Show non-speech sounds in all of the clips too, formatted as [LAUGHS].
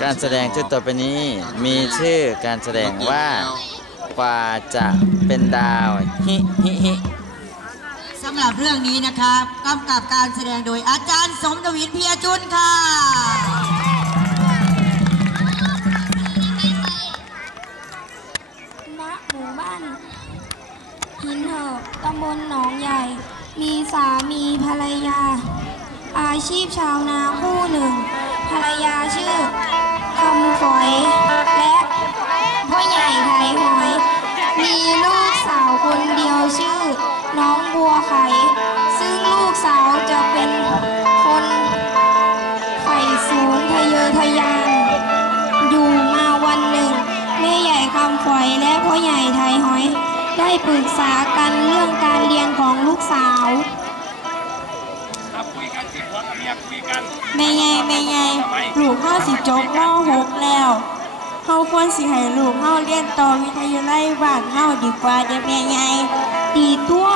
การแสดงชุดต่อไปนี้มีชื่อการแสดงว่ากว่าจะเป็นดาวฮิฮิฮิสำหรับเรื่องนี้นะครับกำกับการแสดงโดยอาจารย์สมทวินเพียจุนค่ะณหมู่บ้านหินเหิบตำบลหนองใหญ่ มีสามีภรรยา อาชีพชาวนาคู่หนึ่ง ภรรยาชื่อคำฝอย และพ่อใหญ่ไทยหอย มีลูกสาวคนเดียวชื่อ น้องบัวไข่ ซึ่งลูกสาวจะเป็นคนไข่สูงทะเยอทะยาน อยู่มาวันหนึ่งแม่ใหญ่คำฝอยและพ่อใหญ่ไทยหอย ได้ปรึกษากันเรื่องการเรียนของลูกสาว แม่ไงแม่ไงลูกเฮาสิจบม .6 แล้วเฮาควรสิให้ลูกเฮาเรียนต่อวิทยาลัยบ้านเฮาดีกว่าเด้อแม่ไงดีตัว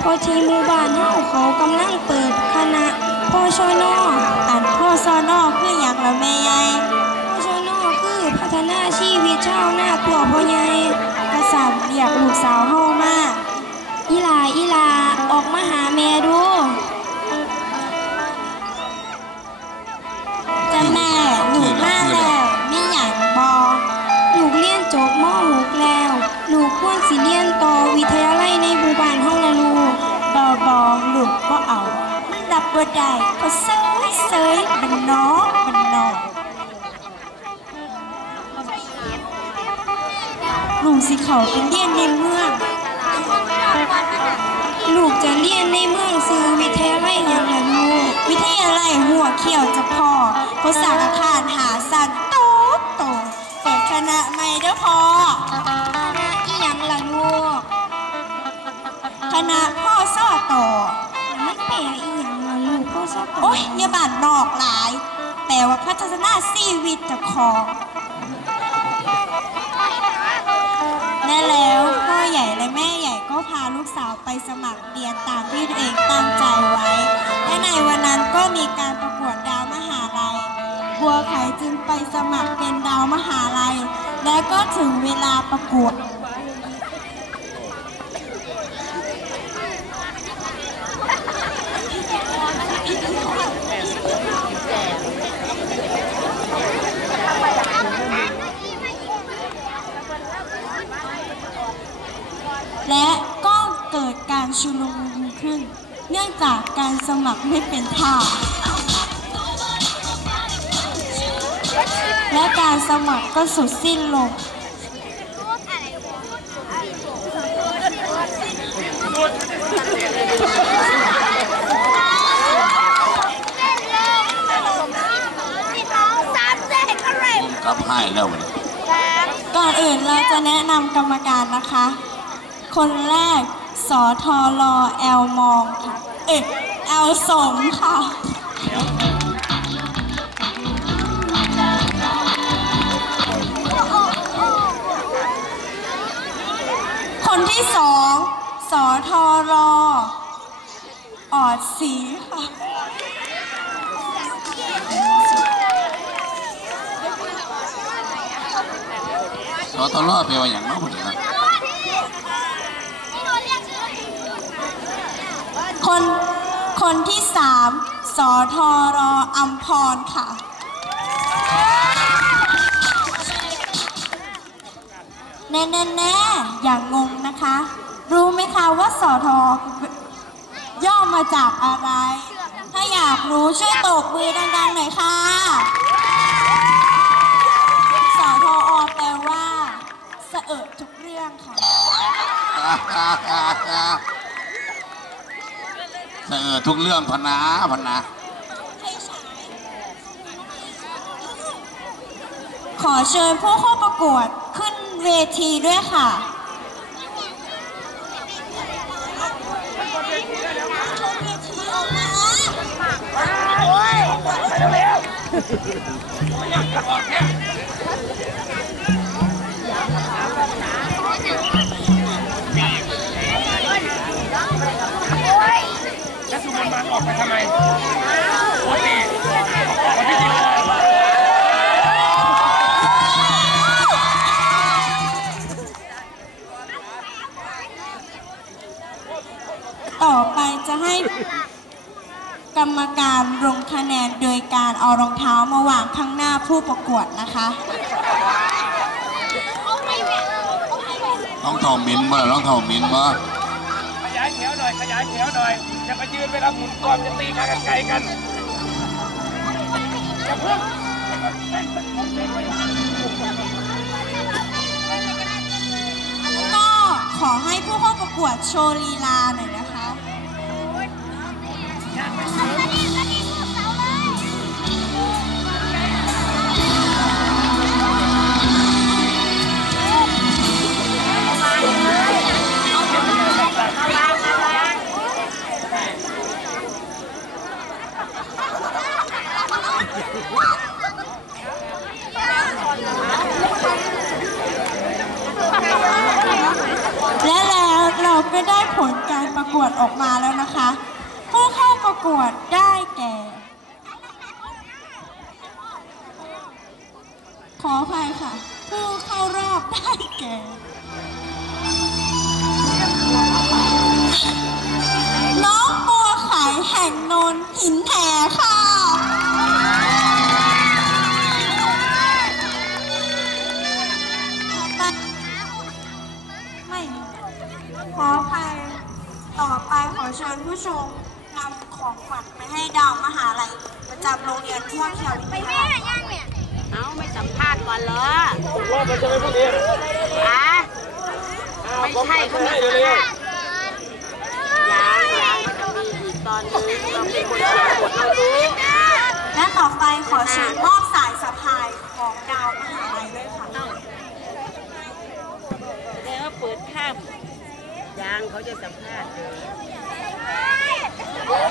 เพอที่หมู่บ้านเฮาเขากำลังเปิดคณะพอชนออันพ่อซอนอคือหยังละแม่ไงพชนอคือพัฒนาชีวิตชาวนาตัวพ่อใหญ่กษัตริย์เรียกลูกสาวเฮามา บ่ได้ก็เซยเซยมันน้อมันนอกลุงสิเขาเป็นเรียนในเมือง ลูกจะเรียนในเมืองซื้อวิทยาลัยหยังล่ะลูกวิทยาลัยหัวเขียวจะพอเขาสั่งอาคาหาสันโตโตเปิดคณะใหม่เด้อพอ นอกหลายแต่ว่าพัฒนาชีวิตเจะของแน่แล้วพ่อใหญ่และแม่ใหญ่ก็พาลูกสาวไปสมัครเรียนตามที่ตัวเองตั้งใจไว้ และในวันนั้นก็มีการประกวดดาวมหาลัย บัวไข่จึงไปสมัครเป็นดาวมหาลัย และก็ถึงเวลาประกวด และก็เกิดการชุ ลมุนขึ้นเนื่องจากการสมัครไม่เป็นท่าและการสมัครก็สุดสิ้นลงกลับให้แล้ววันนี้ก่อนอื่นเราจะแนะนำกรรมการนะคะ คนแรก สอทอรอแอลมองค่ะ เอ๊ะแอลสมค่ะคนที่สองสอทอรอออดสีค่ะ สอตลอดไปว่าอย่างน้อยคนนี้นะ คน คนที่สามสอทอรออัมพรค่ะ แน่แน่แน่อย่างงงนะคะ รู้ไหมคะว่าสอทอย่อมาจากอะไร ถ้าอยากรู้ช่วยตบมือดังๆหน่อยค่ะสอทออแปลว่า เสะเอะทุกเรื่องค่ะ เออทุกเรื่องพนาพนาขอเชิญผู้เข้าประกวดขึ้นเวทีด้วยค่ะแคนมัออกไปทำไมต่อไปจะให้กรรมการลงคะแนนโดยการเอารองเท้ามาวางข้างหน้าผู้ประกวดนะคะน้องทอมมินมาน้องทอมมินมาขยายแถวหน่อย ขยายแถวหน่อย จะมายืนเวลาหมุนกลอบจะตีขากันไกลกันอย่าเพิ่งก็ขอให้ผู้เข้าประกวดโชว์ลีลาหน่อยนะ ประกวดออกมาแล้วนะคะ ผู้เข้าประกวดได้แก่ ขออภัยค่ะ ผู้เข้ารอบได้แก่น้องบัวไขแห่งนนหินแทน เชิญผู้ชมนำของขวัญไปให้ดาวมหาลัยประจำโรงเรียนทั่วเขียววิทยาเอาไม่สัมภาษณ์ก่อนเหรอรอบมันจะไม่พอดีฮะไม่ใช่เขาไม่สัมภาษณ์ยังยังมันจะมีอีกตอนนึงเราเป็นคนประกวดเรารู้และต่อไปขอเชิญมอบสายสะพายของดาวมหาลัยด้วยค่ะแสดงว่าเปิดข้ามยังเขาจะสัมภาษณ์เลย Yeah. [LAUGHS]